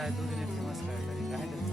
काय दोघीने फेमस काय तरी काय त्याचं.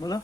बोला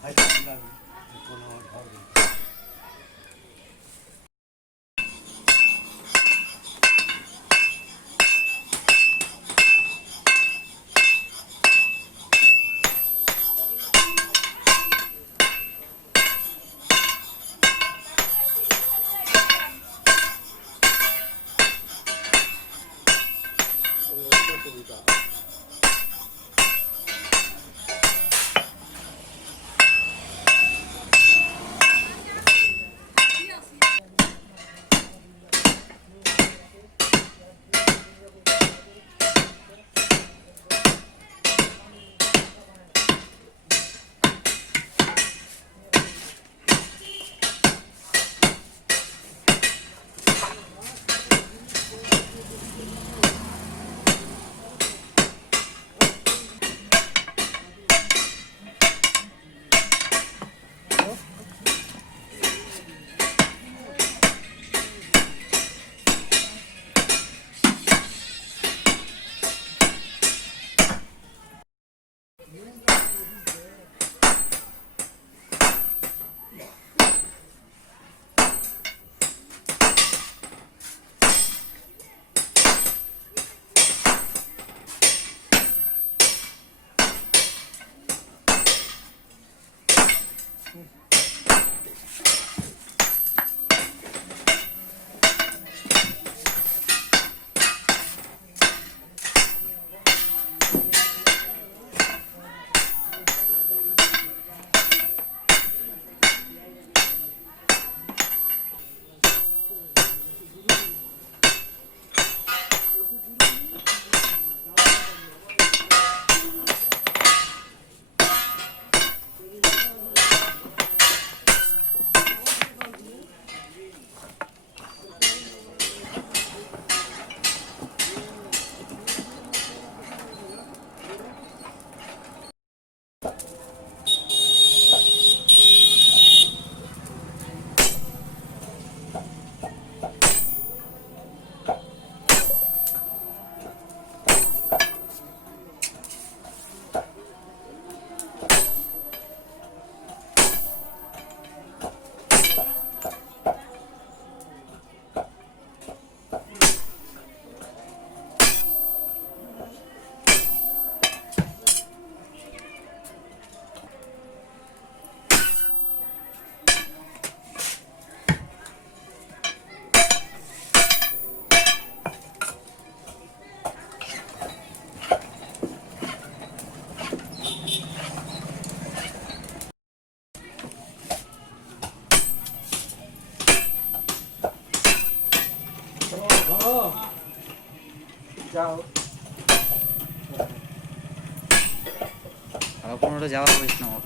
কোনোটা যাওয়ার পারিস না আমার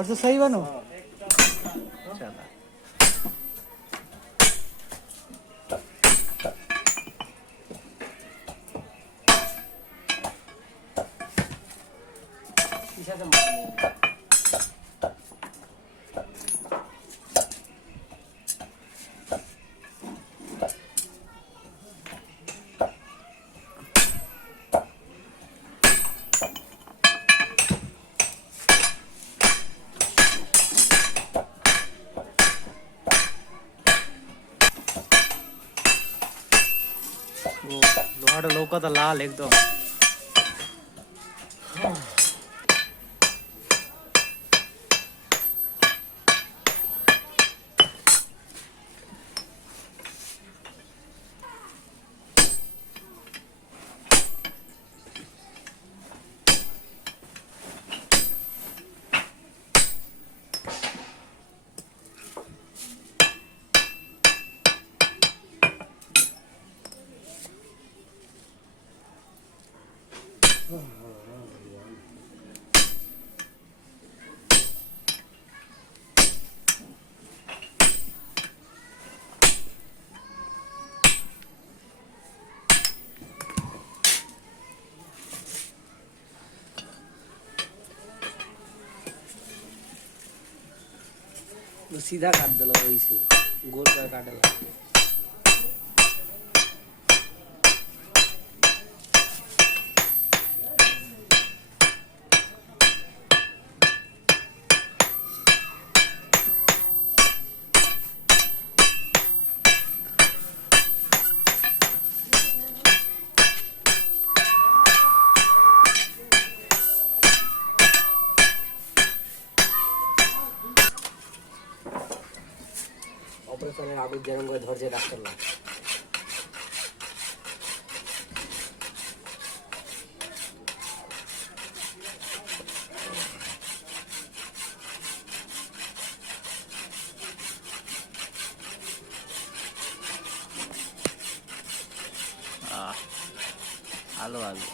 और तो सही बनो। चला लोहाटा लौका तो लाल एकदम। सीधा काट दिल वही से गोल कर काटेला। অপারেশনের আগে যেরকম করে ধরছে ডাক্তাররা। आलू आलू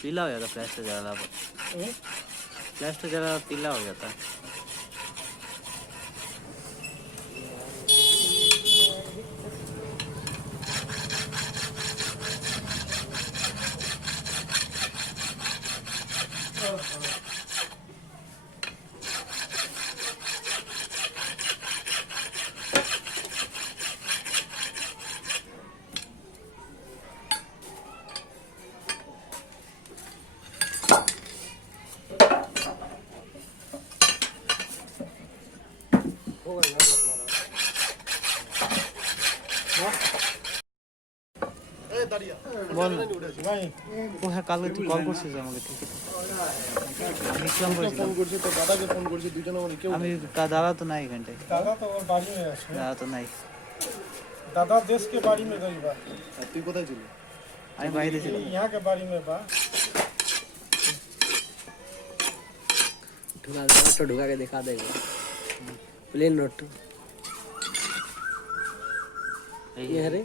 पीला हो जाता प्लास्टर ज़्यादा पर प्लास्टर ज़्यादा पीला हो जाता है। বল ও হ্যাঁ কালকে তুই কল করছিস আমাকে ঠিক আমি ইসলাম ফোন করছি তো দাদাকে ফোন করছি দুজনে বলে কেউ আমি দাদা তো নাই ঘন্টায় दादा तो और बाड़ी में है দাদা তো নাই दादा देश के बाड़ी में गई बा আর তুই কোথায় ছিলি? আমি বাইরে ছিলাম। यहाँ के बाड़ी में बा ढुका के दिखा देगा प्लेन नोट ये है रे